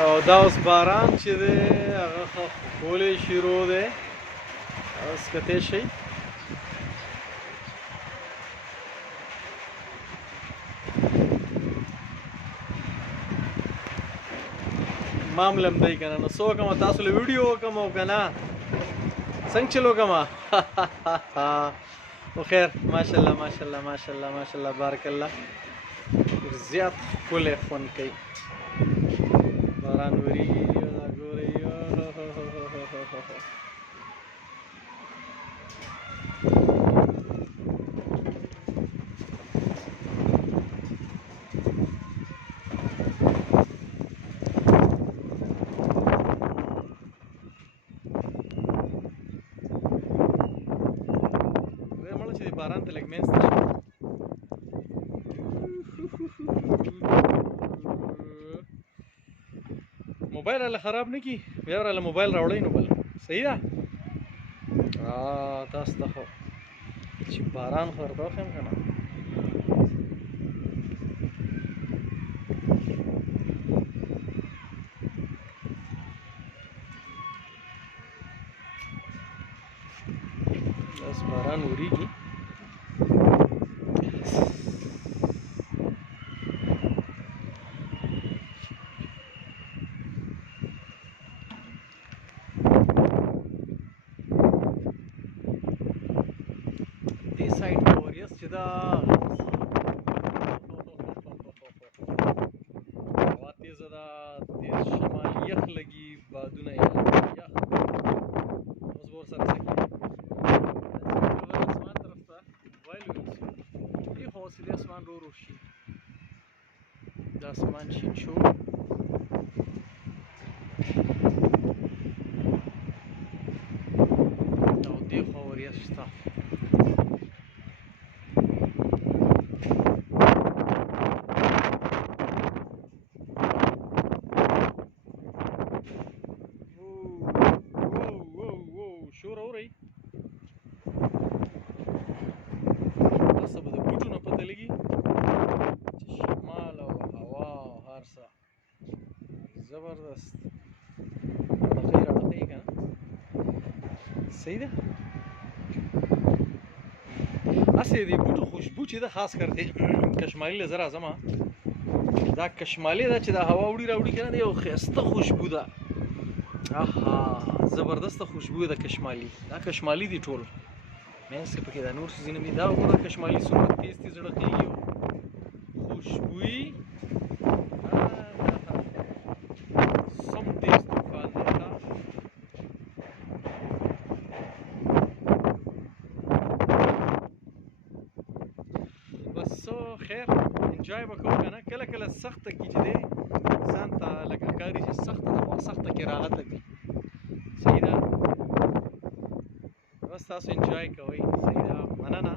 او دا اوس باران چې دی هغه ښکلی شروع دی اوس کتی شئ ما هم لمدی که نه نو څه وکړم تاسو له ویډیو وکړم او که نه څنګه چل وکړم خو خیر ماشاءالله ماشاءالله ماشاءالله ماشاءالله بارک الله ډېر زیات ښکلی خوند کوي باران وریږي دا ګورئ باران ته لږ منځ ته شو موبایل راله خراب نه کي بیا راله موبایل راوړئ نو بل صحیح ده تاسو ته خو چې باران خو ورته وښیم که نه بس باران وریږي دې سایډ وریځ چې دا هوا تیزه ده تیز شمال یخ لګي بادونه یې یخ اوس به ورسره څه کېږي اسمان طرف ته موبایل ونیسو دې خوا اوس دې اسمان رو رو شي دا اسمان شین شو او دې خوا وریځ شته شور اورئ تاسو به د بوټو نه پته لګي چې شمال او هوا او هر څه زبردست راډخئ راډخئ که نه صحیح ده هسې د بوټو خوشبو چې ده خاص کر دی کشمالي له زه راځم دا کشمالي ده چې دا هوا وړي راوړي که نه د یو ښایسته خوشبو ده زبردسته خوشبو ده کشمالي دا کشمالي دي ټول منځ کې پکې دا نور څیزونه دي دا وګوره کشمالي څومره تیز تیز ړقېږي خوشبويي سم تیز طوفان دی بس خیر انجوای به کوو که نه کله کله سخته کې چې دی ځان ته لکه ښکاري چې سخته ده خو سخته کې راحته وي صحیح ده بس تاسو انجوای کوئ صحیح ده مننه